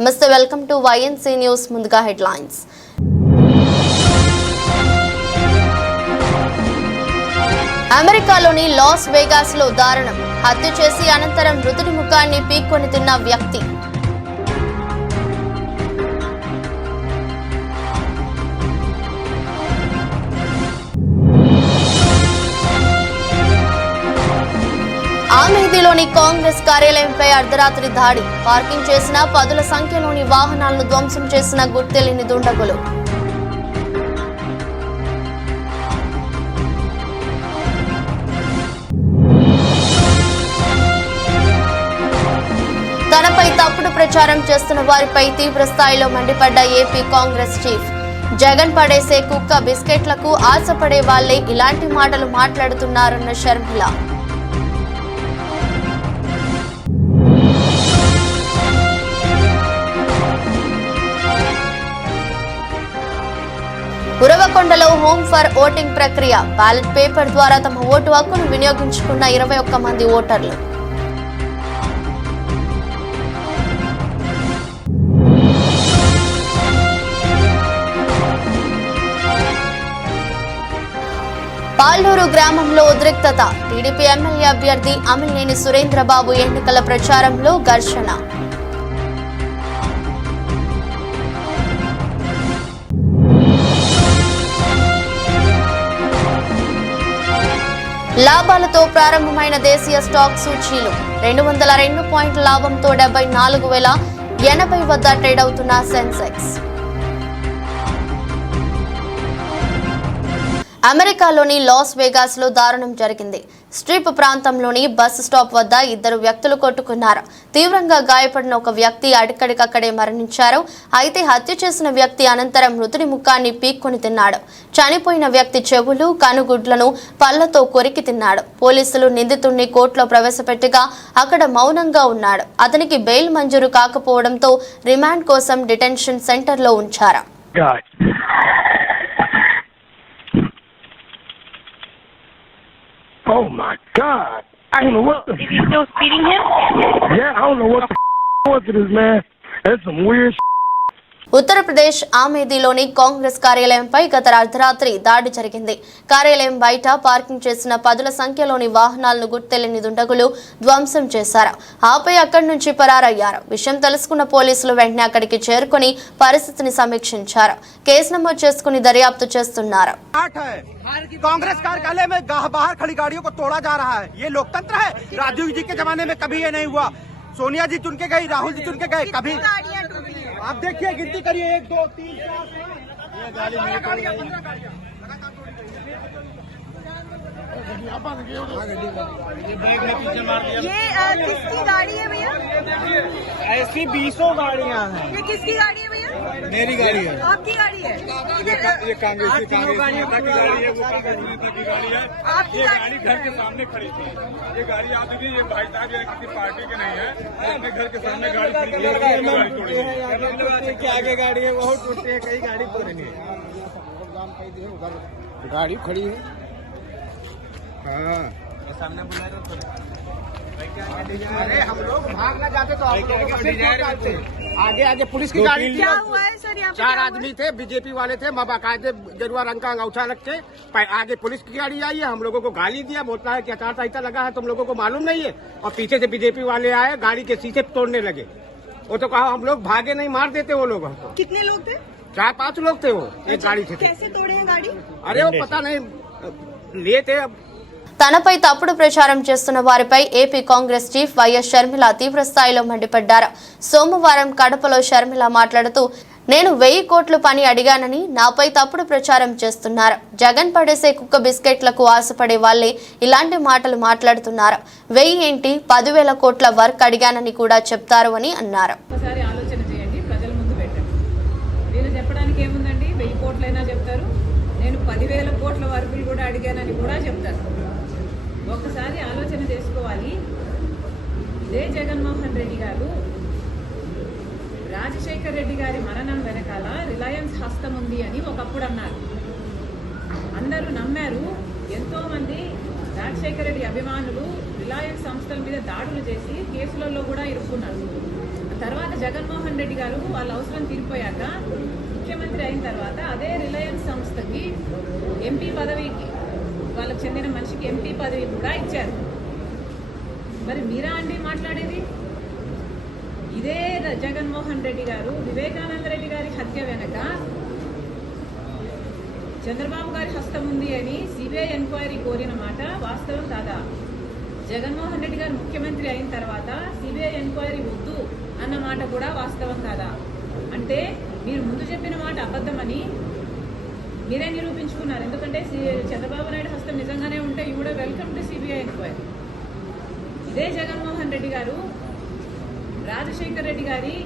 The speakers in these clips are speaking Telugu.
నమస్తే వెల్కమ్ టు YNC న్యూస్ ముందుగా హెడ్లైన్స్ అమెరికాలోని లాస్ వేగాస్ లో దారుణం హత్య చేసి అనంతరం మృతుడి ముఖాన్ని పీక్కొని తిన్న వ్యక్తి ఆమెదిలోని కాంగ్రెస్ కార్యాలయంపై అర్ధరాత్రి దాడి పార్కింగ్ చేసిన పదుల సంఖ్యలోని వాహనాలను ధ్వంసం చేసిన గుర్తెలిని దుండగులు తనపై తప్పుడు ప్రచారం చేస్తున్న వారిపై తీవ్ర స్థాయిలో మండిపడ్డ ఏపీ కాంగ్రెస్ చీఫ్ జగన్ పడేసే కుక్క బిస్కెట్లకు ఆశపడే వాళ్లే ఇలాంటి మాటలు మాట్లాడుతున్నారన్న షర్మిల ఉరవకొండలో హోమ్ ఫర్ ఓటింగ్ ప్రక్రియ బ్యాలెట్ పేపర్ ద్వారా తమ ఓటు హక్కును వినియోగించుకున్న 21 మంది ఓటర్లు పాల్నూరు గ్రామంలో ఉద్రిక్తత టీడీపీ ఎమ్మెల్యే అభ్యర్థి అమిలినేని సురేంద్రబాబు ఎన్నికల ప్రచారంలో ఘర్షణ లాభాలతో ప్రారంభమైన దేశీయ స్టాక్ సూచీలు 202 పాయింట్ల లాభంతో 74,080 వద్ద ట్రేడ్ అవుతున్న సెన్సెక్స్ అమెరికాలోని లాస్ వేగాస్ లో దారుణం జరిగింది. స్ట్రిప్ ప్రాంతంలోని బస్ స్టాప్ వద్ద ఇద్దరు వ్యక్తులు కొట్టుకున్నారు. తీవ్రంగా గాయపడిన ఒక వ్యక్తి అక్కడికక్కడే మరణించారు. అయితే హత్య చేసిన వ్యక్తి అనంతరం మృతుడి ముఖాన్ని పీక్కొని తిన్నాడు. చనిపోయిన వ్యక్తి చెవులు కనుగుడ్లను పళ్లతో కొరికి తిన్నాడు. పోలీసులు నిందితుడిని కోర్టులో ప్రవేశపెట్టగా అక్కడ మౌనంగా ఉన్నాడు. అతనికి బెయిల్ మంజూరు కాకపోవడంతో రిమాండ్ కోసం డిటెన్షన్ సెంటర్ లో ఉంచారు. Oh my God! I don't know what the. Is he still speeding him? Yeah, I don't know what the was it is, man. That's some weird. Uttar Pradesh ఆమెదిలోని Congress కార్యాలయంపై గత అర్ధరాత్రి దాడి జరిగింది. కార్యాలయం బయట పార్కింగ్ చేసిన పదుల సంఖ్యలోని వాహనాలను గుర్తెలిని దుండగులు ధ్వంసం చేశారు. ఆపై అక్కడి నుంచి పరారయ్యారు. విషయం తెలుసుకున్న పోలీసులు వెంటనే అక్కడికి చేరుకుని పరిస్థితిని సమీక్షించారు. కేసు నమోదు చేసుకుని దర్యాప్తు చేస్తున్నారు. कांग्रेस कार्यालय में बाहर खड़ी गाड़ियों को तोड़ा जा रहा है. ये लोकतंत्र है. राजीव जी के जमाने में कभी ये नहीं हुआ. सोनिया जी चुन के गई, राहुल जी चुन के गए, कभी आप देखिए गिनती करिए 1 2 3 4 ये गाड़ियां 15 गाड़ियां ये किसकी गाड़ी है भैया? ऐसी 20 गाड़ियां हैं. ये किसकी गाड़ी है भैया? मेरी गाड़ी है. आपकी गाड़ी है? ये कांग्रेस की नेता की गाड़ी है. वो कांग्रेस नेता की गाड़ी है. आपकी गाड़ी घर के सामने खड़ी थी. ये गाड़ी आती थी. ये भाई साहब ये किसी पार्टी के नहीं है. अपने घर के सामने गाड़ी खड़ी है. क्या आगे गाड़ी है बहुत टूटती है. कई गाड़ी पूरी गाड़ी खड़ी है. हाँ सामने बुला अरे हम लोग भागना जाते तो आगे आगे पुलिस की गाड़ी. क्या हुआ है सर? यहाँ 4 आदमी थे. बीजेपी वाले थे. बाकायदे गेरुआ रंग का अंगूठा रख के आगे पुलिस की गाड़ी आई है. हम लोगों को गाली दिया. बोलता है कि आचार संहिता लगा है तुम लोगों को मालूम नहीं है. और पीछे से बीजेपी वाले आए गाड़ी के शीशे तोड़ने लगे. वो तो कहा हम लोग भागे नहीं मार देते वो लोग हमको. कितने लोग थे? 4-5 लोग थे वो एक गाड़ी से. कैसे तोड़े हैं गाड़ी? अरे वो पता नहीं लिए थे. తనపై తప్పుడు ప్రచారం చేస్తున్న వారిపై AP Congress chief YS Sharmila తీవ్ర స్థాయిలో మండిపడ్డారు. సోమవారం కడపలో షర్మిల మాట్లాడుతూ నేను 1000 కోట్ల పని అడిగానని నాపై తప్పుడు ప్రచారం చేస్తున్నారు. జగన్ పడేసే కుక్క బిస్కెట్లకు ఆశపడే వాళ్లే ఇలాంటి మాటలు మాట్లాడుతున్నారు. 1000 ఏంటి 10,000 కోట్ల వర్క్ అడిగానని కూడా చెప్తారు అని అన్నారు. ఆలోచన చేయండి, ప్రజల ముందు పెట్టండి. నేను చెప్పడానికి ఏముందండి, 1000 కోట్లైనా చెప్తారు. నేను 10,000 కోట్ల వర్కులు కూడా అడిగానని కూడా చెప్తారు. ఒక్కసారి ఆలోచన చేసుకోవాలి. ఇదే జగన్మోహన్ రెడ్డి గారు రాజశేఖర్ రెడ్డి గారి మరణం వెనకాల రిలయన్స్ హస్తం ఉంది అని ఒకప్పుడు అన్నారు. అందరూ నమ్మారు. ఎంతోమంది రాజశేఖర రెడ్డి అభిమానులు రిలయన్స్ సంస్థల మీద దాడులు చేసి కేసులలో కూడా ఇరుక్కున్నారు. తర్వాత జగన్మోహన్ రెడ్డి గారు వాళ్ళ అవసరం తీరిపోయాక ముఖ్యమంత్రి అయిన తర్వాత అదే రిలయన్స్ సంస్థకి ఎంపీ పదవికి వాళ్ళకి చెందిన మనిషికి ఎంపీ పదవి కూడా ఇచ్చారు. మరి మీరా అండి మాట్లాడేది? ఇదే జగన్మోహన్ రెడ్డి గారు వివేకానంద రెడ్డి గారి హత్య వెనక చంద్రబాబు గారి హస్తం ఉంది అని సిబిఐ ఎంక్వైరీ కోరిన మాట వాస్తవం కాదా? జగన్మోహన్ రెడ్డి గారు ముఖ్యమంత్రి అయిన తర్వాత సిబిఐ ఎంక్వైరీ వద్దు అన్న మాట కూడా వాస్తవం కాదా? అంటే మీరు ముందు చెప్పిన మాట అబద్ధమని మీరే నిరూపించుకున్నారు. ఎందుకంటే చంద్రబాబు నాయుడు హస్తం నిజంగానే ఉంటే you would welcome to CBI enquiry. ఇదే జగన్మోహన్ రెడ్డి గారు రాజశేఖర్ రెడ్డి గారి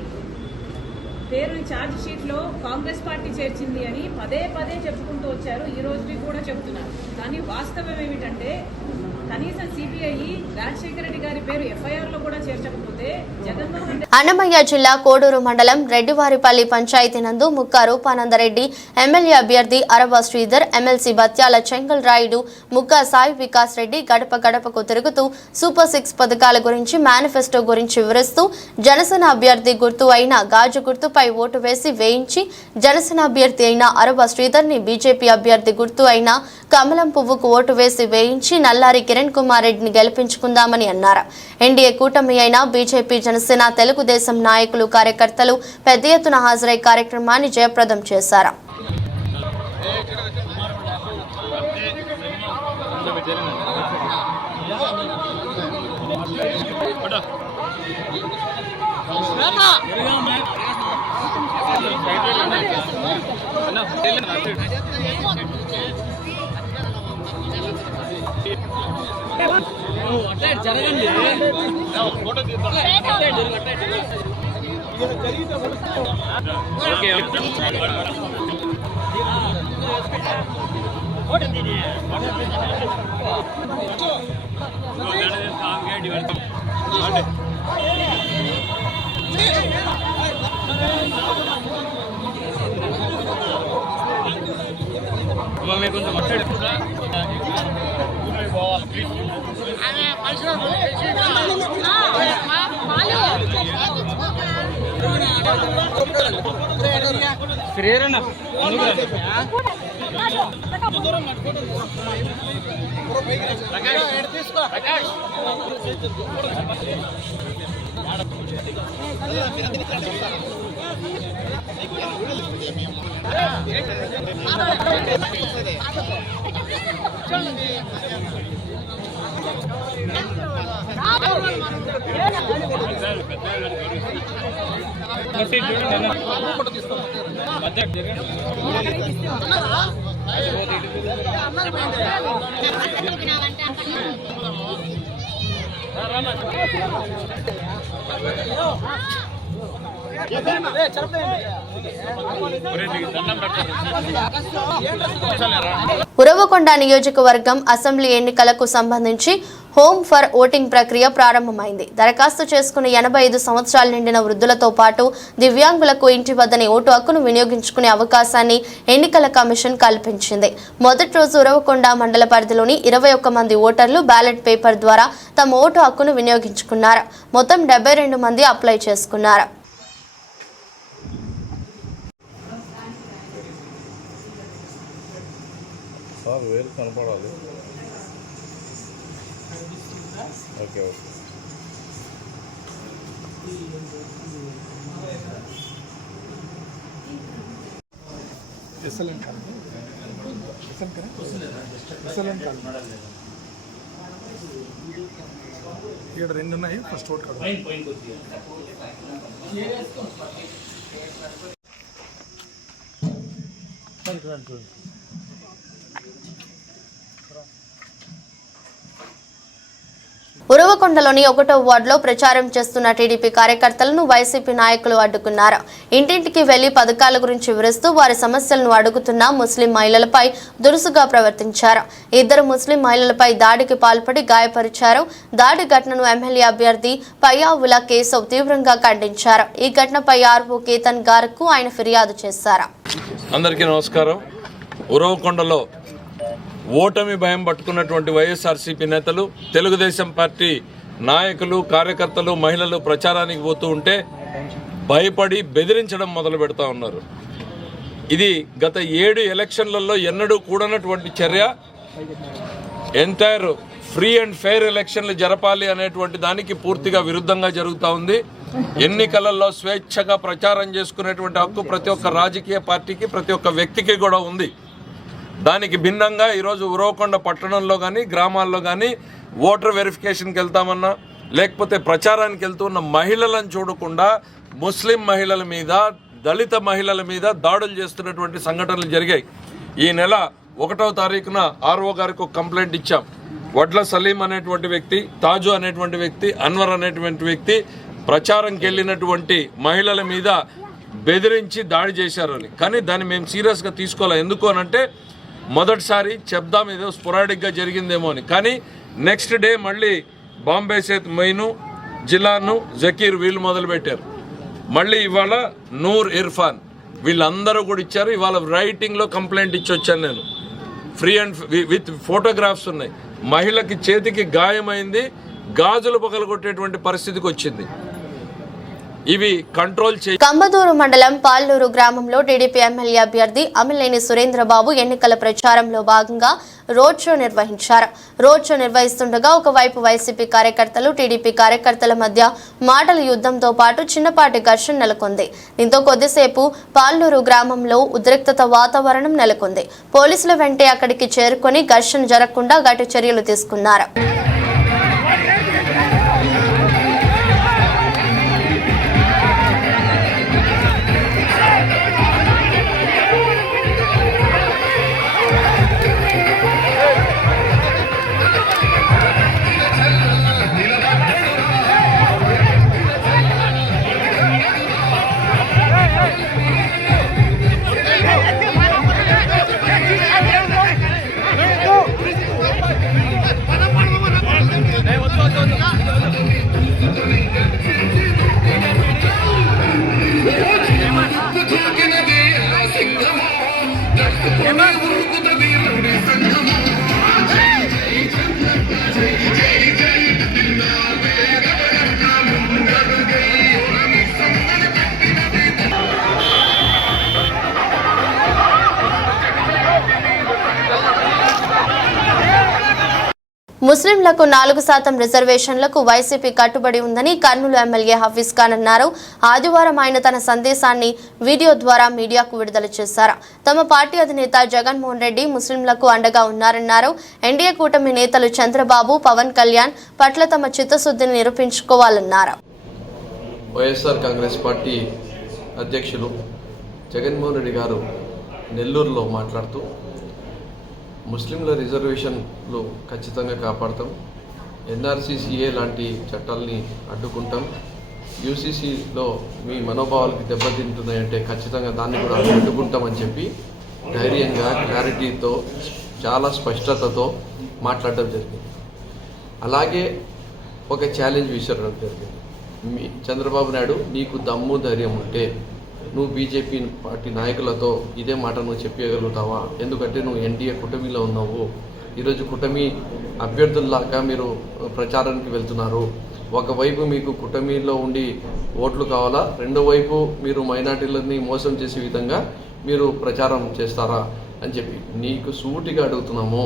పేరుని ఛార్జ్ షీట్లో కాంగ్రెస్ పార్టీ చేర్చింది అని పదే పదే చెప్పుకుంటూ వచ్చారు. ఈ రోజుకి కూడా చెప్తున్నారు. కానీ వాస్తవం ఏమిటంటే కనీసం సిబిఐ రాజశేఖర రెడ్డి గారి పేరు ఎఫ్ఐఆర్ లో కూడా చేర్చకపోతే జగన్మోహన్ అన్నమయ్య జిల్లా కోడూరు మండలం రెడ్డివారిపల్లి పంచాయతీ నందు ముక్కా రూపానందరెడ్డి, ఎమ్మెల్యే అభ్యర్థి అరవ శ్రీధర్, ఎమ్మెల్సీ బత్యాల చెంగల్ రాయుడు, ముక్కా సాయి వికాస్ రెడ్డి గడప గడపకు తిరుగుతూ సూపర్ 6 పథకాల గురించి, మేనిఫెస్టో గురించి వివరిస్తూ జనసేన అభ్యర్థి గుర్తు అయిన గాజు గుర్తుపై ఓటు వేసి వేయించి జనసేన అభ్యర్థి అయిన అరవ శ్రీధర్ ని బీజేపీ అభ్యర్థి గుర్తు అయిన కమలం పువ్వుకు ఓటు వేసి వేయించి నల్లారి కిరణ్ కుమార్ రెడ్డిని గెలిపించుకుందామని అన్నారు. ఎన్డీఏ కూటమి అయిన బీజేపీ, జనసేన, తెలుగుదేశం నాయకులు, కార్యకర్తలు పెద్ద ఎత్తున హాజరై కార్యక్రమాన్ని జయప్రదం చేశారు. ఉరవకొండ నియోజకవర్గం అసెంబ్లీ ఎన్నికలకు సంబంధించి హోమ్ ఫర్ ఓటింగ్ ప్రక్రియ ప్రారంభమైంది. దరఖాస్తు చేసుకున్న 85 సంవత్సరాలు నిండిన వృద్ధులతో పాటు దివ్యాంగులకు ఇంటి వద్దనే ఓటు హక్కును వినియోగించుకునే అవకాశాన్ని ఎన్నికల కమిషన్ కల్పించింది. మొదటి రోజు ఉరవకొండ మండల పరిధిలోని 21 మంది ఓటర్లు బ్యాలెట్ పేపర్ ద్వారా తమ ఓటు హక్కును వినియోగించుకున్నారు. మొత్తం 72 మంది అప్లై చేసుకున్నారు. కనపడాలి. Okay okay. ఇక్కడ 2 ఉన్నాయి. ఫస్ట్ ఓట్ కార్డు ఉరవకొండలోని 1వ వార్డులో ప్రచారం చేస్తున్న టీడీపీ కార్యకర్తలను వైసీపీ నాయకులు అడ్డుకున్నారు. ఇంటింటికి వెళ్లి పథకాల గురించి వివరిస్తూ వారి సమస్యలను అడుగుతున్న ముస్లిం మహిళలపై దురుసుగా ప్రవర్తించారు. 2 ముస్లిం మహిళలపై దాడికి పాల్పడి గాయపరిచారు. దాడి ఘటనను ఎమ్మెల్యే అభ్యర్థి పయ్యావుల కేశవ్ తీవ్రంగా ఖండించారు. ఈ ఘటనపై ఆర్వో కేతన్ గారుకు ఆయన ఫిర్యాదు చేశారు. అందరికీ నమస్కారం. ఉరవకొండలో ఓటమి భయం పట్టుకున్నటువంటి వైఎస్ఆర్సీపీ నేతలు, తెలుగుదేశం పార్టీ నాయకులు, కార్యకర్తలు, మహిళలు ప్రచారానికి పోతూ ఉంటే భయపడి బెదిరించడం మొదలు పెడతా ఉన్నారు. ఇది గత 7 ఎలక్షన్లలో ఎన్నడూ కూడనటువంటి చర్య. ఎంటైర్ ఫ్రీ అండ్ ఫెయిర్ ఎలక్షన్లు జరపాలి అనేటువంటి దానికి పూర్తిగా విరుద్ధంగా జరుగుతూ ఉంది. ఎన్నికలలో స్వేచ్ఛగా ప్రచారం చేసుకునేటువంటి హక్కు ప్రతి ఒక్క రాజకీయ పార్టీకి, ప్రతి ఒక్క వ్యక్తికి కూడా ఉంది. దానికి భిన్నంగా ఈరోజు ఉరవకొండ పట్టణంలో కానీ గ్రామాల్లో కానీ ఓటర్ వెరిఫికేషన్కి వెళ్తామన్నా లేకపోతే ప్రచారానికి వెళ్తున్న మహిళలను చూడకుండా ముస్లిం మహిళల మీద, దళిత మహిళల మీద దాడులు చేస్తున్నటువంటి సంఘటనలు జరిగాయి. ఈ నెల 1వ తారీఖున ఆర్ఓ గారికి ఒక కంప్లైంట్ ఇచ్చాం. వడ్ల సలీం అనేటువంటి వ్యక్తి, తాజు అనేటువంటి వ్యక్తి, అన్వర్ అనేటువంటి వ్యక్తి ప్రచారంకి వెళ్ళినటువంటి మహిళల మీద బెదిరించి దాడి చేశారని. కానీ దాన్ని మేము సీరియస్గా తీసుకోవాలి. ఎందుకు అనంటే మొదటిసారి చెప్దాం ఏదో స్పొరాడిక్గా జరిగిందేమో అని. కానీ నెక్స్ట్ డే మళ్ళీ బాంబే సేత్ మొయిను, జిలాను, జకీర్ వీళ్ళు మొదలుపెట్టారు. మళ్ళీ ఇవాళ నూర్ ఇర్ఫాన్ వీళ్ళందరూ కూడా ఇచ్చారు. ఇవాళ రైటింగ్లో కంప్లైంట్ ఇచ్చి వచ్చాను నేను. ఫ్రీ అండ్ విత్ ఫోటోగ్రాఫ్స్ ఉన్నాయి. మహిళకి చేతికి గాయమైంది, గాజులు పగలగొట్టేటువంటి పరిస్థితికి వచ్చింది. ఇవి కంట్రోల్ చేయ. కంబదూరు మండలం పాల్లూరు గ్రామంలో టీడీపీ ఎమ్మెల్యే అభ్యర్థి అమిలేని సురేంద్రబాబు ఎన్నికల ప్రచారంలో భాగంగా రోడ్ షో నిర్వహించారు. రోడ్ షో నిర్వహిస్తుండగా ఒకవైపు వైసీపీ కార్యకర్తలు, టీడీపీ కార్యకర్తల మధ్య మాటల యుద్ధంతో పాటు చిన్నపాటి ఘర్షణ నెలకొంది. దీంతో కొద్దిసేపు పాల్లూరు గ్రామంలో ఉద్రిక్తత వాతావరణం నెలకొంది. పోలీసుల వెంటే అక్కడికి చేరుకొని ఘర్షణ జరగకుండా గట్టి చర్యలు తీసుకున్నారు. ముస్లింలకు 4% రిజర్వేషన్లకు వైసీపీ కట్టుబడి ఉందని కర్నూలు ఎమ్మెల్యే హఫీజ్ ఖాన్ అన్నారు. ఆదివారం ఆయన తన సందేశాన్ని వీడియో ద్వారా మీడియాకు విడుదల చేశారు. తమ పార్టీ అధినేత జగన్మోహన్ రెడ్డి ముస్లింలకు అండగా ఉన్నారన్నారు. ఎన్డీఏ కూటమి నేతలు చంద్రబాబు, పవన్ కళ్యాణ్ పట్ల తమ చిత్తశుద్ధిని నిరూపించుకోవాలన్నారు. వైఎస్ఆర్ కాంగ్రెస్ పార్టీ అధ్యక్షులు జగన్మోహన్ రెడ్డి గారు నెల్లూరులో మాట్లాడుతూ ముస్లింల రిజర్వేషన్లు ఖచ్చితంగా కాపాడతాం, ఎన్ఆర్సీసీఏ లాంటి చట్టాలని అడ్డుకుంటాం, యూసీసీలో మీ మనోభావాలకి దెబ్బతింటున్నాయంటే ఖచ్చితంగా దాన్ని కూడా అడ్డుకుంటామని చెప్పి ధైర్యంగా, క్లారిటీతో, చాలా స్పష్టతతో మాట్లాడడం జరిగింది. అలాగే ఒక ఛాలెంజ్ విసరడం జరిగింది. చంద్రబాబు నాయుడు, నీకు దమ్ము ధైర్యం ఉంటే నువ్వు బీజేపీ పార్టీ నాయకులతో ఇదే మాట నువ్వు చెప్పగలుగుతావా? ఎందుకంటే నువ్వు ఎన్డీఏ కూటమిలో ఉన్నావు. ఈరోజు కూటమి అభ్యర్థుల్లాగా మీరు ప్రచారానికి వెళ్తున్నారు. ఒకవైపు మీకు కూటమిలో ఉండి ఓట్లు కావాలా, రెండో వైపు మీరు మైనార్టీలని మోసం చేసే విధంగా మీరు ప్రచారం చేస్తారా అని చెప్పి నీకు సూటిగా అడుగుతున్నాము.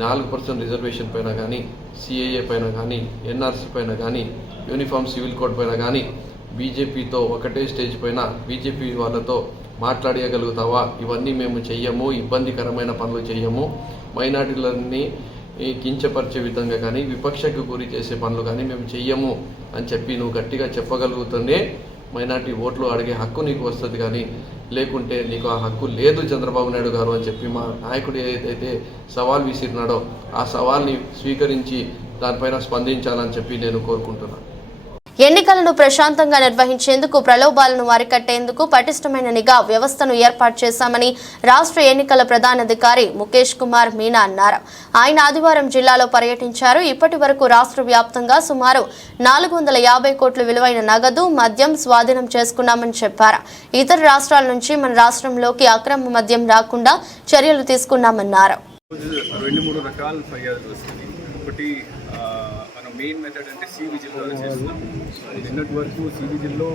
4% రిజర్వేషన్ పైన కానీ, సిఏఏ పైన కానీ, ఎన్ఆర్సీ పైన కానీ, యూనిఫామ్ సివిల్ కోడ్ పైన కానీ బీజేపీతో ఒకటే స్టేజ్ పైన బీజేపీ వాళ్ళతో మాట్లాడగలుగుతావా? ఇవన్నీ మేము చెయ్యము, ఇబ్బందికరమైన పనులు చెయ్యము, మైనార్టీలన్నీ కించపరిచే విధంగా కానీ, విపక్షకు గురి చేసే పనులు కానీ మేము చెయ్యము అని చెప్పి నువ్వు గట్టిగా చెప్పగలుగుతూనే మైనార్టీ ఓట్లు అడిగే హక్కు నీకు వస్తుంది. కానీ లేకుంటే నీకు ఆ హక్కు లేదు చంద్రబాబు నాయుడు గారు అని చెప్పి మా నాయకుడు ఏదైతే సవాల్ విసిరినాడో ఆ సవాల్ని స్వీకరించి దానిపైన స్పందించాలని చెప్పి నేను కోరుకుంటున్నాను. ఎన్నికలను ప్రశాంతంగా నిర్వహించేందుకు ప్రలోభాలను అరికట్టేందుకు పటిష్టమైన నిఘా వ్యవస్థను ఏర్పాటు చేశామని రాష్ట్ర ఎన్నికల ప్రధానాధికారి ముఖేష్ కుమార్ మీనా అన్నారు. ఆయన ఆదివారం జిల్లాలో పర్యటించారు. ఇప్పటి వరకు రాష్ట్ర వ్యాప్తంగా సుమారు 450 కోట్ల విలువైన నగదు, మద్యం స్వాధీనం చేసుకున్నామని చెప్పారు. ఇతర రాష్ట్రాల నుంచి మన రాష్ట్రంలోకి అక్రమ మద్యం రాకుండా చర్యలు తీసుకున్నామన్నారు. రెండు మూడు రకాల ఫిర్యాదులు వస్తుంది. ఒకటి మనం మెయిన్ మెథడ్ అంటే సి విజిల్ ద్వారా చేస్తున్నాం. నిన్నటి వరకు సి విజిల్లో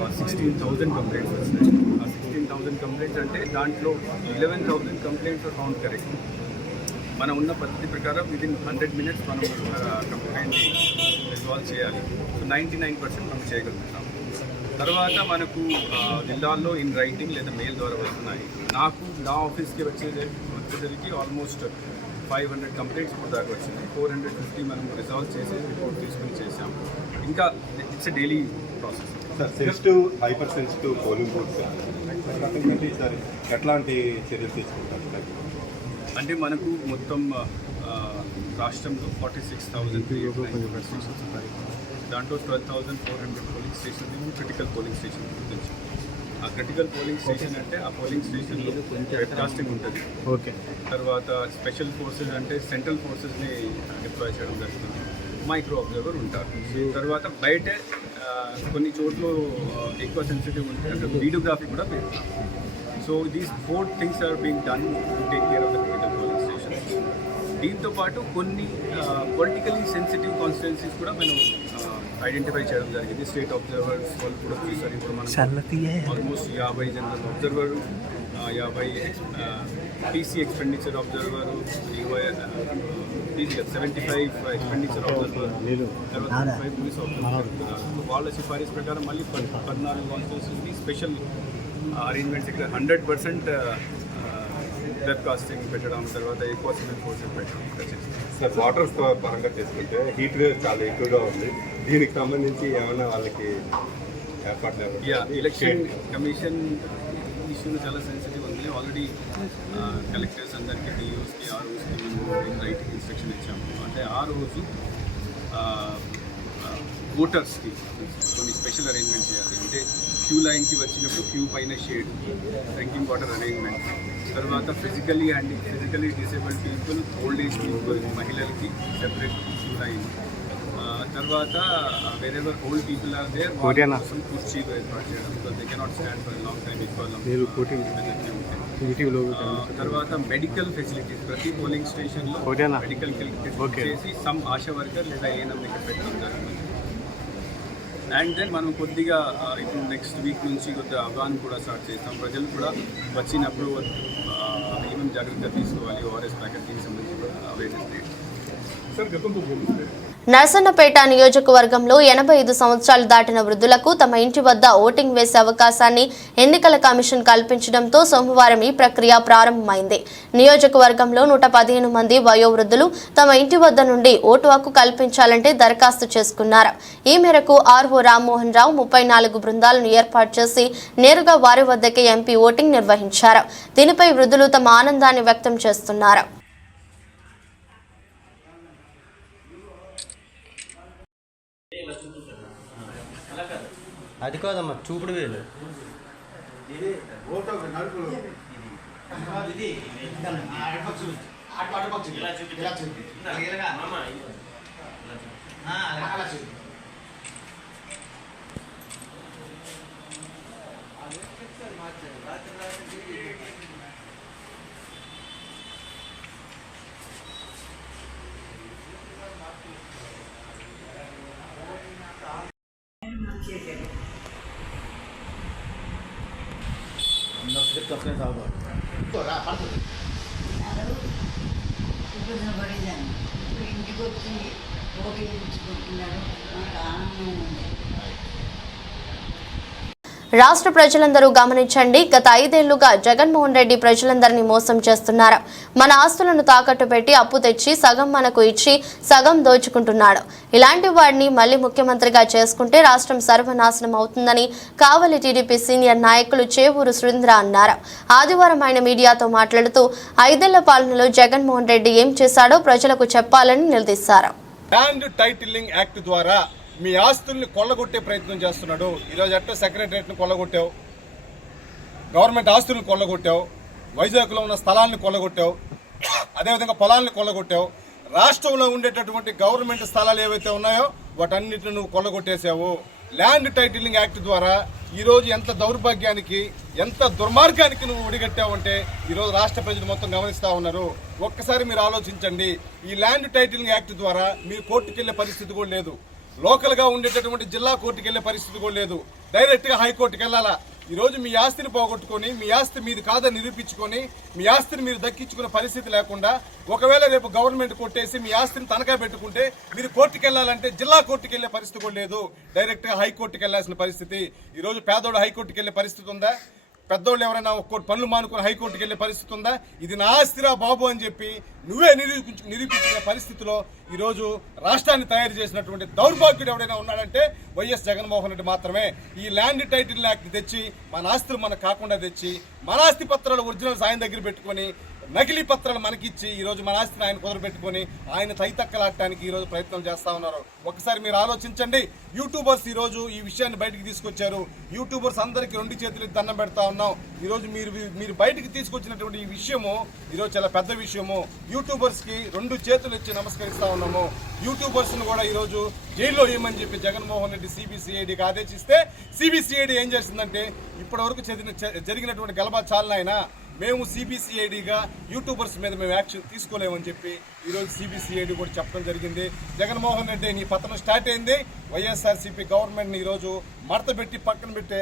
16,000 కంప్లైంట్స్ వచ్చినాయి. ఆ 16,000 కంప్లైంట్స్ అంటే దాంట్లో 11,000 కంప్లైంట్స్ ఆర్ ఫౌండ్ కరెక్ట్. మనం ఉన్న పద్ధతి ప్రకారం విదిన్ 100 minutes మనం కంప్లైంట్ని రిజాల్వ్ చేయాలి. సో 99% మనం చేయగలుగుతాం. తర్వాత మనకు జిల్లాల్లో ఇన్ రైటింగ్ లేదా మెయిల్ ద్వారా వస్తున్నాయి. నాకు నా ఆఫీస్కి వచ్చేసరికి ఆల్మోస్ట్ 500 కంప్లైంట్స్ ఇప్పుడు దాకా వచ్చింది. 450 మనం రిజాల్వ్ చేసి రిపోర్ట్ తీసుకుని చేసాం. ఇంకా it's daily process. Sir sensitive hyper sensitive polling booths sir ఎట్లాంటి చర్యలు తీసుకుంటారు? అంటే మనకు మొత్తం రాష్ట్రంలో 46,389 స్టేషన్స్ ఉన్నాయి. దాంట్లో 12,400 polling station critical polling station గురించి. ఆ క్రిటికల్ పోలింగ్ స్టేషన్ అంటే ఆ పోలింగ్ స్టేషన్లో వెబ్కాస్టింగ్ ఉంటుంది. ఓకే. తర్వాత స్పెషల్ ఫోర్సెస్ అంటే సెంట్రల్ ఫోర్సెస్ని డిప్లాయ్ చేయడం జరుగుతుంది. మైక్రో అబ్జర్వర్ ఉంటారు. తర్వాత బయట కొన్ని చోట్ల ఎక్కువ సెన్సిటివ్ ఉంటుంది అంటే వీడియోగ్రఫీ కూడా పెడతాం. So these 4 things are being done to take care of the critical polling stations. దీంతో పాటు కొన్ని పొలిటికలీ సెన్సిటివ్ కాన్స్టిట్యున్సీస్ కూడా మనం ఐడెంటిఫై చేయడం జరిగింది. స్టేట్ అబ్జర్వర్స్ వాళ్ళు కూడా చూసారు. ఇప్పుడు మనం almost 50 general observer, 50 PC expenditure observer, 75 expenditure observer, తర్వాత 5 పోలీస్ అబ్జర్వర్. వాళ్ళ సిఫారసు ప్రకారం మళ్ళీ 14 కాన్స్టిట్యున్సీస్కి స్పెషల్ అరేంజ్మెంట్స్ ఇక్కడ 100% వెబ్కాస్టింగ్ పెట్టడం, తర్వాత ఎక్కువ సివిల్ ఫోర్సెస్ పెట్టడం. సార్ వాటర్ పరంగా చేసుకుంటే హీట్ వేవ్ చాలా ఎక్కువగా ఉంది. దీనికి సంబంధించి ఏమైనా వాళ్ళకి ఏర్పాట్లు? ఎలక్షన్ కమిషన్ ఇష్యూలు చాలా సెన్సిటివ్ ఉంది. ఆల్రెడీ కలెక్టర్స్ అందరికీ, డిఓస్కి, ఆర్ఓస్కి మేము రైటింగ్ ఇన్స్ట్రక్షన్ ఇచ్చాము. అంటే ఆ రోజు ఓటర్స్కి కొన్ని స్పెషల్ అరేంజ్మెంట్ చేయాలి. అంటే క్యూ లైన్కి వచ్చినప్పుడు క్యూ పైన షేడ్, డ్రింకింగ్ వాటర్ అరేంజ్మెంట్, తర్వాత physically disabled people, old age people, మహిళలకి సెపరేట్ క్యూ లైన్. తర్వాత wherever old people are there వాళ్ళ కోసం కుర్చీలు ఏర్పాటు చేయడం. Because they cannot stand for long time equal. తర్వాత మెడికల్ ఫెసిలిటీస్ ప్రతి పోలింగ్ స్టేషన్లో మెడికల్ చేసి సమ్ ఆశా వర్కర్ లేదా ఏఎన్ఎం ఇక్కడ పెట్టడం జరుగుతుంది. అండ్ దెన్ మనం కొద్దిగా ఇప్పుడు నెక్స్ట్ వీక్ నుంచి కొద్దిగా అవగాహన కూడా స్టార్ట్ చేస్తాం. ప్రజలు కూడా వచ్చినప్పుడు ఏమేమి జాగ్రత్తగా తీసుకోవాలి, ఓఆర్ఎస్ ప్యాకెట్ దీనికి సంబంధించి కూడా అవేర్నెస్ లేదు. నర్సన్నపేట నియోజకవర్గంలో 85 సంవత్సరాలు దాటిన వృద్ధులకు తమ ఇంటి వద్ద ఓటింగ్ వేసే అవకాశాన్ని ఎన్నికల కమిషన్ కల్పించడంతో సోమవారం ఈ ప్రక్రియ ప్రారంభమైంది. నియోజకవర్గంలో 115 మంది వయోవృద్ధులు తమ ఇంటి వద్ద నుండి ఓటు హక్కు కల్పించాలంటే దరఖాస్తు చేసుకున్నారు. ఈ మేరకు ఆర్ఓ రామ్మోహన్ రావు 34 బృందాలను ఏర్పాటు చేసి నేరుగా వారి వద్దకే ఎంపీ ఓటింగ్ నిర్వహించారు. దీనిపై వృద్ధులు తమ ఆనందాన్ని వ్యక్తం చేస్తున్నారు. అది కాదమ్మా చూపుడు వేలు. ఇంటికి వచ్చి ఓటు వేయించుకుంటున్నాడు. నాకు ఆనందం ఉంది. రాష్ట్ర ప్రజలందరూ గమనించండి. గత 5 ఏళ్లుగా జగన్మోహన్ రెడ్డి ప్రజలందరినీ మోసం చేస్తున్నారు. మన ఆస్తులను తాకట్టు పెట్టి అప్పు తెచ్చి సగం మనకు ఇచ్చి సగం దోచుకుంటున్నాడు. ఇలాంటి వాడిని మళ్లీ ముఖ్యమంత్రిగా చేసుకుంటే రాష్ట్రం సర్వనాశనం అవుతుందని కావలి టీడీపీ సీనియర్ నాయకులు చేవూరు సురేంద్ర అన్నారు. ఆదివారం ఆయన మీడియాతో మాట్లాడుతూ 5 ఏళ్ల పాలనలో జగన్మోహన్ రెడ్డి ఏం చేశాడో ప్రజలకు చెప్పాలని నిలదీశారు. ల్యాండ్ టైటిలింగ్ యాక్ట్ ద్వారా మీ ఆస్తుల్ని కొల్లగొట్టే ప్రయత్నం చేస్తున్నాడు. ఈరోజు అట్ట సెక్రటరియట్ని కొల్లగొట్టావు, గవర్నమెంట్ ఆస్తులను కొల్లగొట్టావు, వైజాగ్లో ఉన్న స్థలాన్ని కొల్లగొట్టావు, అదేవిధంగా పొలాలను కొల్లగొట్టావు. రాష్ట్రంలో ఉండేటటువంటి గవర్నమెంట్ స్థలాలు ఏవైతే ఉన్నాయో వాటన్నిటిని నువ్వు కొల్లగొట్టేసావు. ల్యాండ్ టైటిలింగ్ యాక్ట్ ద్వారా ఈరోజు ఎంత దౌర్భాగ్యానికి ఎంత దుర్మార్గానికి నువ్వు ఒడిగట్టావంటే ఈరోజు రాష్ట్ర ప్రజలు మొత్తం గమనిస్తూ ఉన్నారు. ఒక్కసారి మీరు ఆలోచించండి. ఈ ల్యాండ్ టైటిలింగ్ యాక్ట్ ద్వారా మీరు కోర్టుకు వెళ్లే పరిస్థితి కూడా లేదు. లోకల్గా ఉండేటటువంటి జిల్లా కోర్టుకు వెళ్లే పరిస్థితి కూడా లేదు. డైరెక్ట్గా హైకోర్టుకు వెళ్ళాలా. ఈరోజు మీ ఆస్తిని పోగొట్టుకొని మీ ఆస్తి మీది కాదని నిరూపించుకొని మీ ఆస్తిని మీరు దక్కించుకునే పరిస్థితి లేకుండా ఒకవేళ రేపు గవర్నమెంట్ కొట్టేసి మీ ఆస్తిని తనఖా పెట్టుకుంటే మీరు కోర్టుకు వెళ్ళాలంటే జిల్లా కోర్టుకు వెళ్లే పరిస్థితి కూడా లేదు. డైరెక్ట్గా హైకోర్టుకు వెళ్లాల్సిన పరిస్థితి. ఈరోజు పేదోడు హైకోర్టుకు వెళ్లే పరిస్థితి ఉందా? పెద్దోళ్ళు ఎవరైనా ఒక్కోటి పనులు మానుకుని హైకోర్టుకు వెళ్లే పరిస్థితి ఉందా? ఇది నా ఆస్తిరా బాబు అని చెప్పి నువ్వే నిరూపించుకునే పరిస్థితిలో ఈరోజు రాష్ట్రాన్ని తయారు చేసినటువంటి దౌర్భాగ్యుడు ఎవరైనా ఉన్నాడంటే వైఎస్ జగన్మోహన్ రెడ్డి మాత్రమే. ఈ ల్యాండ్ టైటిల్ యాక్ట్ తెచ్చి మన ఆస్తులు మనకు కాకుండా తెచ్చి మన ఆస్తి పత్రాలు ఒరిజినల్స్ ఆయన దగ్గర పెట్టుకొని నకిలీ పత్రాలు మనకిచ్చి ఈరోజు మన ఆస్తిని ఆయన కుదరబెట్టుకొని ఆయన తైతక్కలాడటానికి ఈరోజు ప్రయత్నం చేస్తా ఉన్నారు. ఒకసారి మీరు ఆలోచించండి. యూట్యూబర్స్ ఈరోజు ఈ విషయాన్ని బయటికి తీసుకొచ్చారు. యూట్యూబర్స్ అందరికీ 2 చేతులకి దండం పెడతా ఉన్నాం. ఈరోజు మీరు బయటికి తీసుకొచ్చినటువంటి ఈ విషయము ఈరోజు చాలా పెద్ద విషయము. యూట్యూబర్స్ కి 2 చేతులు ఇచ్చి నమస్కరిస్తా ఉన్నాము. యూట్యూబర్స్ ను కూడా ఈరోజు జైల్లో వేయమని చెప్పి జగన్మోహన్ రెడ్డి సిబిసిఐడికి ఆదేశిస్తే సిబిసిఐడి ఏం చేసిందంటే ఇప్పటి వరకు జరిగినటువంటి గలబా చాలనైనా మేము సిబిసిఐడిగా యూట్యూబర్స్ మీద మేము యాక్షన్ తీసుకోలేమని చెప్పి ఈరోజు సిబిసిఐడి కూడా చెప్పడం జరిగింది. జగన్మోహన్ రెడ్డి నీ పతనం స్టార్ట్ అయింది. వైఎస్ఆర్సీపీ గవర్నమెంట్ని ఈరోజు మడత పెట్టి పక్కన పెట్టే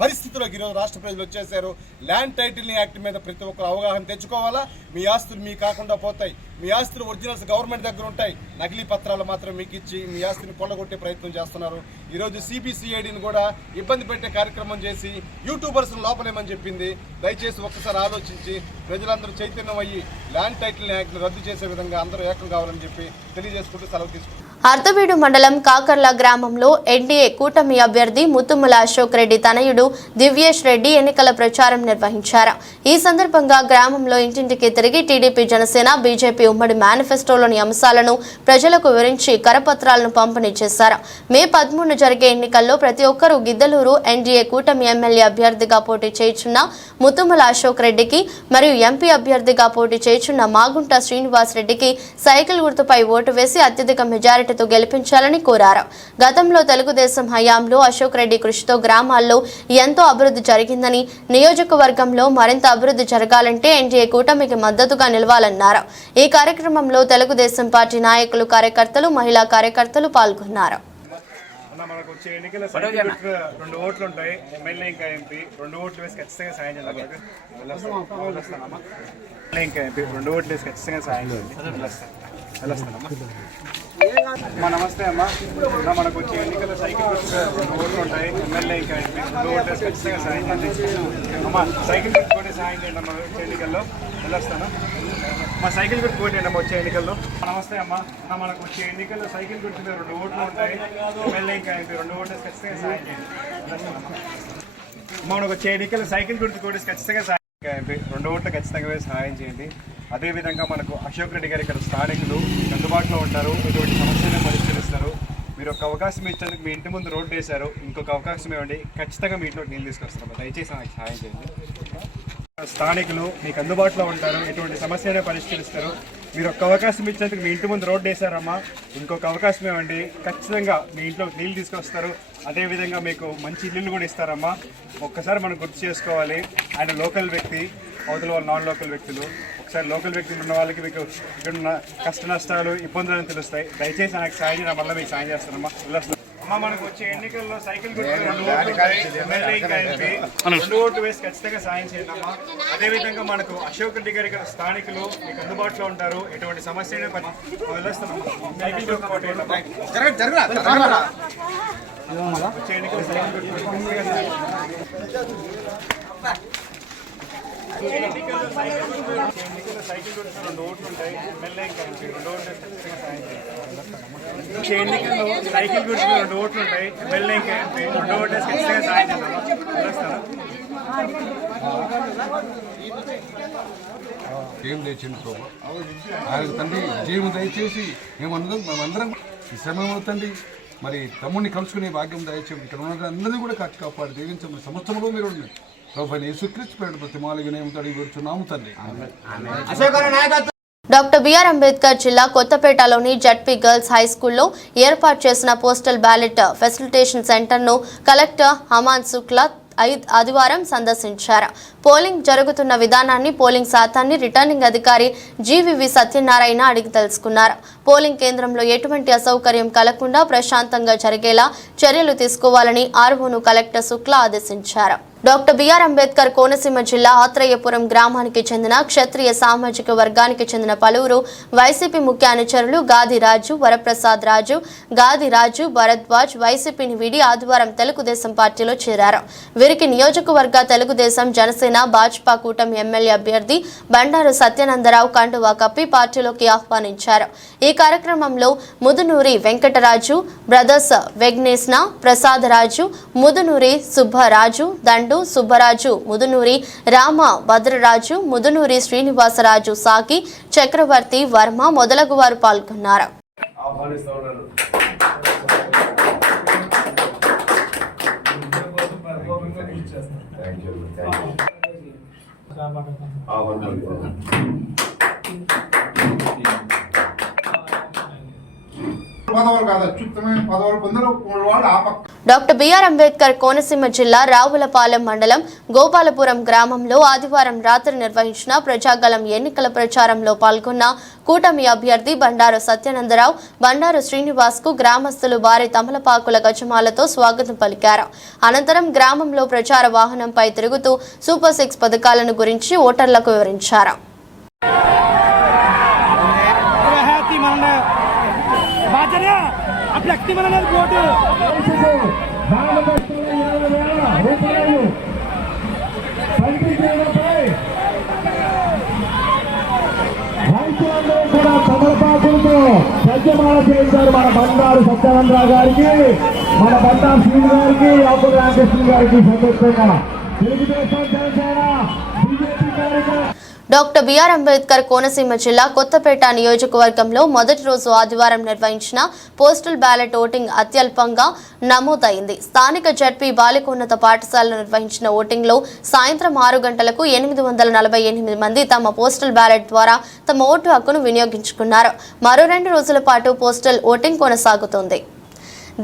పరిస్థితుల్లోకి ఈరోజు రాష్ట్ర ప్రజలు వచ్చేసారు. ల్యాండ్ టైటిలింగ్ యాక్ట్ మీద ప్రతి ఒక్కరు అవగాహన తెచ్చుకోవాలా. మీ ఆస్తులు మీ కాకుండా పోతాయి. మీ ఆస్తులు ఒరిజినల్స్ గవర్నమెంట్ దగ్గర ఉంటాయి. నకిలీ పత్రాలు మాత్రం మీకు ఇచ్చి మీ ఆస్తిని కొల్లగొట్టే ప్రయత్నం చేస్తున్నారు. ఈరోజు సిబిసిఐడిని కూడా ఇబ్బంది పెట్టే కార్యక్రమం చేసి యూట్యూబర్స్ లోపలేమని చెప్పింది. దయచేసి ఒక్కసారి ఆలోచించి ప్రజలందరూ చైతన్యం అయ్యి ల్యాండ్ టైటిలింగ్ యాక్ట్ రద్దు చేసే విధంగా అందరూ ఏకం కావాలని చెప్పి తెలియజేసుకుంటూ సెలవు తీసుకుంటారు. అర్ధవీడు మండలం కాకర్ల గ్రామంలో ఎన్డీఏ కూటమి అభ్యర్థి ముత్తుముల అశోక్ రెడ్డి తనయుడు దివ్యేష్ రెడ్డి ఎన్నికల ప్రచారం నిర్వహించారు. ఈ సందర్భంగా గ్రామంలో ఇంటింటికి తిరిగి టీడీపీ, జనసేన, బీజేపీ ఉమ్మడి మేనిఫెస్టోలోని అంశాలను ప్రజలకు వివరించి కరపత్రాలను పంపిణీ చేశారు. మే 13 జరిగే ఎన్నికల్లో ప్రతి ఒక్కరూ గిద్దలూరు ఎన్డీఏ కూటమి ఎమ్మెల్యే అభ్యర్థిగా పోటీ చేయుచున్న ముత్తుముల అశోక్ రెడ్డికి మరియు ఎంపీ అభ్యర్థిగా పోటీ చేయుచున్న మాగుంట శ్రీనివాస్ రెడ్డికి సైకిల్ గుర్తుపై ఓటు వేసి అత్యధిక మెజారిటీ గెలిపించాలని కోరారు. గతంలో తెలుగుదేశం హయాంలో అశోక్ రెడ్డి కృషితో గ్రామాల్లో ఎంతో అభివృద్ధి జరిగిందని, నియోజకవర్గంలో మరింత అభివృద్ధి జరగాలంటే ఎన్డీఏ కూటమికి మద్దతుగా నిలవాలన్నారు. ఈ కార్యక్రమంలో తెలుగుదేశం పార్టీ నాయకులు, కార్యకర్తలు, మహిళా కార్యకర్తలు పాల్గొన్నారు. మనకు వచ్చే ఎన్నికల 2 ఓట్లు ఉంటాయి. ఎమ్మెల్యే ఇంకా ఎంపీ 2 ఓట్లు వేసి ఖచ్చితంగా సాయం చేయాలి. ఇంకా ఎంపీ 2 ఓట్లు వేసి ఖచ్చితంగా సాయం చేయాలి. నమస్తే అమ్మా. మనకు వచ్చే ఎన్నికల సైకిల్ 2 ఓట్లు ఉంటాయి. ఎమ్మెల్యే ఇంకా ఎంపీ 2 ఓట్లు వేసి ఖచ్చితంగా సాయం చేయాలి. అమ్మా సైకిల్ పెట్టుకొని సాయం చేయండి అమ్మా. వచ్చే ఎన్నికల్లో వెళ్ళొస్తాను. మా సైకిల్ గుర్తు పోటీ అమ్మా వచ్చే ఎన్నికల్లో. నమస్తే అమ్మా. మనకు వచ్చే ఎన్నికల్లో సైకిల్ గుర్తు మీద 2 ఓట్లు ఉంటాయి. ఎమ్మెల్యే ఇంకా ఎంపీ 2 ఓట్లు వేసి ఖచ్చితంగా సాయం చేయండి. మనకు వచ్చే ఎన్నికల్లో సైకిల్ గుర్తు కూడా ఖచ్చితంగా సాయం ఎంపీ 2 ఓట్లు ఖచ్చితంగా వేసి సహాయం చేయండి. అదేవిధంగా మనకు అశోక్ రెడ్డి గారు ఇక్కడ స్థానికులు అందుబాటులో ఉంటారు. ఎటువంటి సమస్యలను పరిష్కరిస్తారు. మీరు ఒక అవకాశం ఇచ్చేందుకు మీ ఇంటి ముందు రోడ్డు వేశారు. ఇంకొక అవకాశం ఇవ్వండి. ఖచ్చితంగా మీ ఇంట్లో నీళ్ళు తీసుకొస్తాము. దయచేసి నాకు సహాయం చేయండి. స్థానికులు మీకు అందుబాటులో ఉంటారు. ఎటువంటి సమస్యనే పరిష్కరిస్తారు. మీరు ఒక్క అవకాశం ఇచ్చేందుకు మీ ఇంటి ముందు రోడ్డు వేశారమ్మా. ఇంకొక అవకాశం ఇవ్వండి. ఖచ్చితంగా మీ ఇంట్లో నీళ్ళు తీసుకొస్తారు. అదేవిధంగా మీకు మంచి ఇల్లులు కూడా ఇస్తారమ్మా. ఒక్కసారి మనం గుర్తు చేసుకోవాలి. ఆయన లోకల్ వ్యక్తి, అవతల వాళ్ళు నాన్ లోకల్ వ్యక్తులు. ఒకసారి లోకల్ వ్యక్తులు ఉన్న వాళ్ళకి మీకు ఇక్కడ కష్ట నష్టాలు, ఇబ్బందులు తెలుస్తాయి. దయచేసి నాకు సాయం చేయడం వల్ల మీకు సాయం చేస్తానమ్మా. అమ్మ మనకు వచ్చే ఎన్నికల్లో సైకిల్ గుర్తు 2 ఓట్లు ఉంటాయి. ఎమ్మెల్యే ఇంకా ఎంపీ 2 ఓట్లు వేసి ఖచ్చితంగా సాయం చేయండి అమ్మా. అదేవిధంగా మనకు అశోక్ రెడ్డి గారి ఇక్కడ స్థానికులు మీకు అందుబాటులో ఉంటారు. ఎటువంటి సమస్య వెళ్ళొస్తామమ్మా. సైకిల్ గుర్తు పోటీ వచ్చే ఎన్నికల్లో సైకిల్ సైకిల్ గుర్తు 2 ఓట్లు ఉంటాయి. ఎమ్మెల్యే ఇంకా ఎంపీ 2 ఓట్లు వేసి ఖచ్చితంగా సాయం చేయండి. వచ్చే ఎన్నికల్లో సైకిల్ గుర్తు 2 ఓట్లు ఉంటాయి. ఎమ్మెల్యే ఇంకా ఎంపీ 2 ఓట్లు వేసి ఖచ్చితంగా సాయం చేస్తాను. ఏం తెచ్చింది ప్రభు ఆయన తండ్రి జీవం దయచేసి మేమందరం శ్రమ అవుతండి. మరి తమ్ముడిని కలుసుకునే భాగ్యం దయచేసి ఇక్కడ ఉన్న అందరినీ కూడా కాపాడు దీవించమని సంవత్సరంలో మీరు ప్రభు యేసుక్రీస్తు పేరు ప్రతి మాల వినయంతో అడిగి పెడుతున్నాము తండ్రి. డాక్టర్ బిఆర్ అంబేద్కర్ జిల్లా కొత్తపేటలోని జడ్పీ గర్ల్స్ హై స్కూల్లో ఏర్పాటు చేసిన పోస్టల్ బ్యాలెట్ ఫెసిలిటేషన్ సెంటర్ను కలెక్టర్ హమాన్ శుక్లా ఆదివారం సందర్శించారు. పోలింగ్ జరుగుతున్న విధానాన్ని, పోలింగ్ శాతాన్ని రిటర్నింగ్ అధికారి జీవీవి సత్యనారాయణ అడిగి తెలుసుకున్నారు. పోలింగ్ కేంద్రంలో ఎటువంటి అసౌకర్యం కలగకుండా ప్రశాంతంగా జరిగేలా చర్యలు తీసుకోవాలని ఆర్ఓను కలెక్టర్ శుక్లా ఆదేశించారు. డాక్టర్ బిఆర్ అంబేద్కర్ కోనసీమ జిల్లా ఆత్రేయపురం గ్రామానికి చెందిన క్షత్రియ సామాజిక వర్గానికి చెందిన పలువురు వైసీపీ ముఖ్య అనుచరులు గాది రాజు, వరప్రసాద్ రాజు, గాది రాజు, భరద్వాజ్ వైసీపీని వీడి ఆదివారం తెలుగుదేశం పార్టీలో చేరారు. వీరికి నియోజకవర్గ తెలుగుదేశం, జనసేన, భాజపా కూటమి ఎమ్మెల్యే అభ్యర్థి బండారు సత్యానందరావు కండువా కప్పి పార్టీలోకి ఆహ్వానించారు. ఈ కార్యక్రమంలో ముదునూరి వెంకటరాజు, బ్రదర్స్ వెగ్నేస్న ప్రసాదరాజు, ముదునూరి సుబ్బరాజు, దండు సుబ్బరాజు, ముదునూరి రామ భద్రరాజు, ముదునూరి శ్రీనివాసరాజు, సాకి చక్రవర్తి వర్మ మొదలగు వారు పాల్గొన్నారు. డాక్టర్ బిఆర్ అంబేద్కర్ కోనసీమ జిల్లా రావులపాలెం మండలం గోపాలపురం గ్రామంలో ఆదివారం రాత్రి నిర్వహించిన ప్రజాగళం ఎన్నికల ప్రచారంలో పాల్గొన్న కూటమి అభ్యర్థి బండారు సత్యానందరావు, బండారు శ్రీనివాస్ కు గ్రామస్తులు భారీ తమలపాకుల గజమాలతో స్వాగతం పలికారు. అనంతరం గ్రామంలో ప్రచార వాహనంపై తిరుగుతూ సూపర్ 6 పథకాలను గురించి ఓటర్లకు వివరించారు. కూడా తమలపాకులతో సత్యమాల చేయించారు మన బండారు సత్యానందరావు గారికి, మన బండారు శ్రీని గారికి, అప్పుడు రామకృష్ణ గారికి సంతోషంగా తెలుగుదేశం, జనసేన, బీజేపీ కార్యక్రమం. డాక్టర్ బిఆర్ అంబేద్కర్ కోనసీమ జిల్లా కొత్తపేట నియోజకవర్గంలో మొదటి రోజు ఆదివారం నిర్వహించిన పోస్టల్ బ్యాలెట్ ఓటింగ్ అత్యల్పంగా నమోదైంది. స్థానిక జడ్పీ బాలికోన్నత పాఠశాలలో నిర్వహించిన ఓటింగ్లో సాయంత్రం 6 గంటలకు 848 మంది తమ పోస్టల్ బ్యాలెట్ ద్వారా తమ ఓటు హక్కును వినియోగించుకున్నారు. మరో 2 రోజుల పాటు పోస్టల్ ఓటింగ్ కొనసాగుతోంది.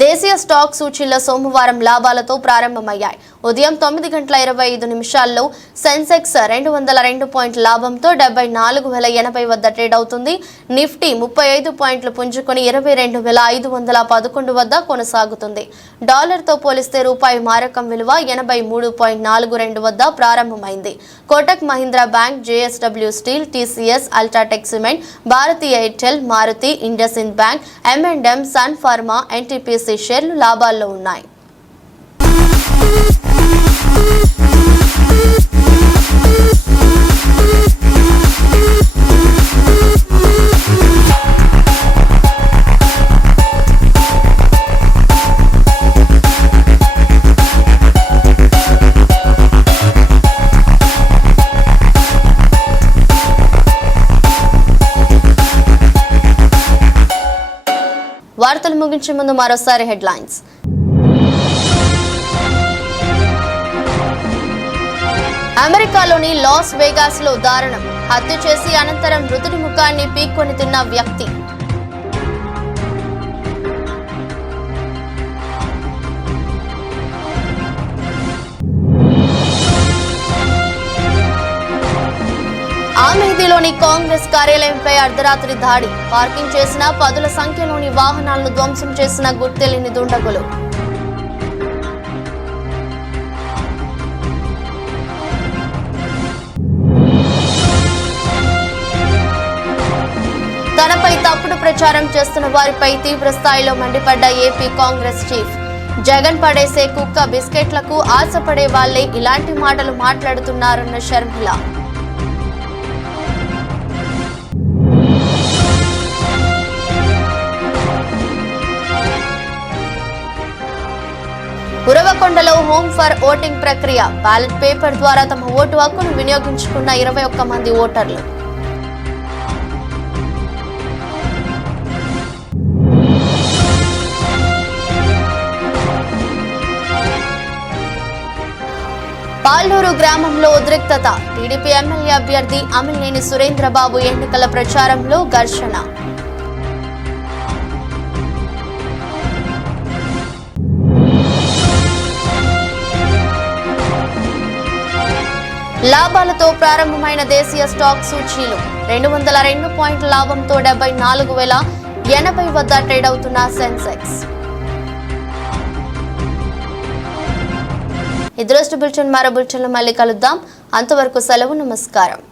దేశీయ స్టాక్ సూచీల సోమవారం లాభాలతో ప్రారంభమయ్యాయి. ఉదయం 9:25 సెన్సెక్స్ 202 పాయింట్ల లాభంతో 74,080 వద్ద ట్రేడ్ అవుతుంది. నిఫ్టీ 35 పాయింట్లు పుంజుకొని 22,511 వద్ద కొనసాగుతుంది. డాలర్తో పోలిస్తే రూపాయి మారకం విలువ 83.42 వద్ద ప్రారంభమైంది. Kotak Mahindra Bank, JSW Steel, TCS, UltraTech Cement, Bharti Airtel, Maruti, IndusInd Bank, M&M, Sun Pharma, NTPC షేర్లు లాభాల్లో ఉన్నాయి. వార్తలు ముగించే ముందు మరోసారి హెడ్లైన్స్. అమెరికాలోని లాస్ వేగాస్ లో దారుణం, హత్య చేసి అనంతరం మృతుడి ముఖాన్ని పీక్కొని తిన్న వ్యక్తి. ఆమెహిలోని కాంగ్రెస్ కార్యాలయంపై అర్ధరాత్రి దాడి, పార్కింగ్ చేసిన 10ల సంఖ్యలోని వాహనాలను ధ్వంసం చేసిన గుర్తెలిని దుండగులు. తనపై తప్పుడు ప్రచారం చేస్తున్న వారిపై తీవ్ర స్థాయిలో మండిపడ్డ ఏపీ కాంగ్రెస్ చీఫ్. జగన్ పడేసే కుక్క బిస్కెట్లకు ఆశపడే వాళ్లే ఇలాంటి మాటలు మాట్లాడుతున్నారన్న షర్మిల. ఉరవకొండలో హోమ్ ఫర్ ఓటింగ్ ప్రక్రియ, బ్యాలెట్ పేపర్ ద్వారా తమ ఓటు హక్కును వినియోగించుకున్న 21 మంది ఓటర్లు. పాల్లూరు గ్రామంలో ఉద్రిక్తత. టీడీపీ ఎమ్మెల్యే అభ్యర్థి అమిలినేని సురేంద్రబాబు ఎన్నికల ప్రచారంలో ఘర్షణ. లాభాలతో ప్రారంభమైన దేశీయ స్టాక్ సూచీలు 202 పాయింట్ల లాభంతో 74,080 వద్ద ట్రేడ్ అవుతున్న సెన్సెక్స్. ఈ దృష్టి బులెటిన్ మరో బులెటిన్లో మళ్ళీ కలుద్దాం. అంతవరకు సెలవు. నమస్కారం.